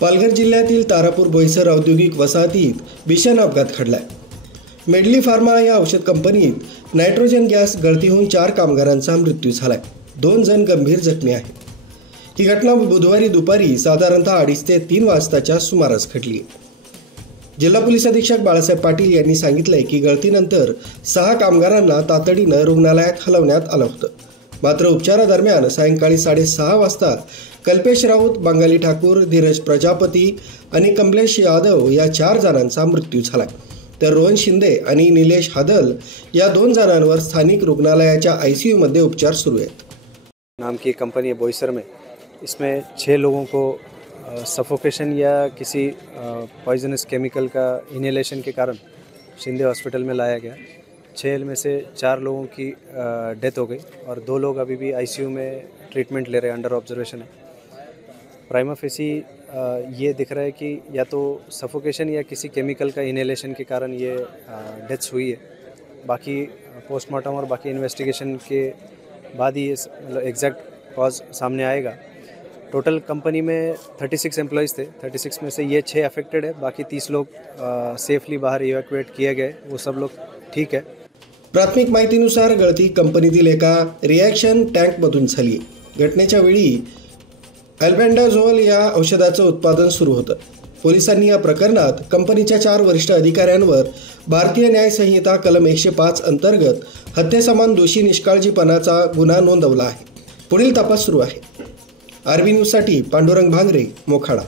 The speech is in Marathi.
पालघर जिल्ह्यातील तारापूर बोईसर औद्योगिक वसाहतीत भीषण अपघात घडलाय। मेडली फार्मा या औषध कंपनीत नायट्रोजन गॅस गळती होऊन 4 कामगारांचा मृत्यू झालाय। 2 जण गंभीर जखमी आहेत। ही घटना बुधवारी दुपारी साधारणतः 2:30 ते 3 वाजताच्या सुमारास घडली। जिल्हा पोलीस अधीक्षक बाळासाहेब पाटील यांनी सांगितले की गळतीनंतर 6 कामगारांना तातडीने रुग्णालयात हलवण्यात आलं होतं। मात्र उपचारादरम्यान सायंकाळी 6:30 वाजता कल्पेश राऊत, बंगाली ठाकूर, धीरज प्रजापती आणि कमलेश यादव या 4 जणांचा मृत्यू झाला। तर रोहन शिंदे आणि निलेश हादल या 2 जणांवर स्थानिक रुग्णालयाच्या ICU मध्ये उपचार सुरू आहेत। नाम की कंपनी है बोईसर में, इसमें 6 लोगों को सफोकेशन या किसी पॉइजनस केमिकल का इनहेलेशन के कारण शिंदे हॉस्पिटल में लाया गया। 6 में से 4 लोगों की डेथ हो गई और 2 लोग अभी भी ICU में ट्रीटमेंट ले रहे हैं, अंडर ऑब्जर्वेशन है। प्राइमा फेसी ये दिख रहा है कि या तो सफोकेशन या किसी केमिकल का इनहेलेशन के कारण ये डेथ्स हुई है। बाकी पोस्टमार्टम और बाकी इन्वेस्टिगेशन के बाद ही मतलब एग्जैक्ट कॉज सामने आएगा। टोटल कंपनी में 36 एम्प्लॉयज़ थे। 36 में से ये 6 अफेक्टेड है, बाकी 30 लोग सेफली बाहर इवैक्यूएट किए गए, वो सब लोग ठीक है। प्राथमिक माहितीनुसार गळती कंपनीतील एका रिॲक्शन टँकमधून झाली। घटनेच्या वेळी अल्बेंडाझोल या औषधाचं उत्पादन सुरू होतं। पोलिसांनी या प्रकरणात कंपनीच्या 4 वरिष्ठ अधिकाऱ्यांवर भारतीय न्याय संहिता कलम 105 अंतर्गत हत्येसमान दोषी निष्काळजीपणाचा गुन्हा नोंदवला आहे। पुढील तपास सुरू आहे। RB न्यूजसाठी पांडुरंग भांगरे, मोखाडा।